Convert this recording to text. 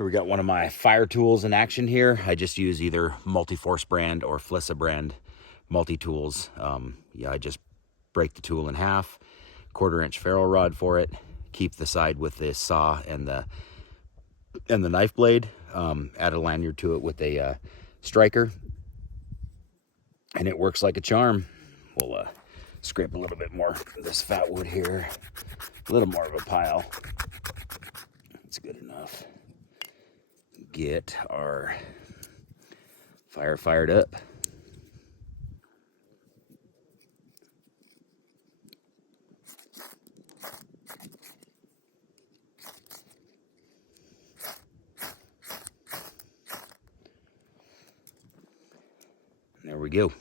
Here we got one of my Firetools in action here. I just use either Multiforce brand or Flissa brand multi-tools. Yeah, I just break the tool in half, 1/4-inch ferrule rod for it, keep the side with the saw and the knife blade, add a lanyard to it with a striker, and it works like a charm. We'll scrape a little bit more of this fat wood here, a little more of a pile. That's good enough. Get our fire fired up. There we go.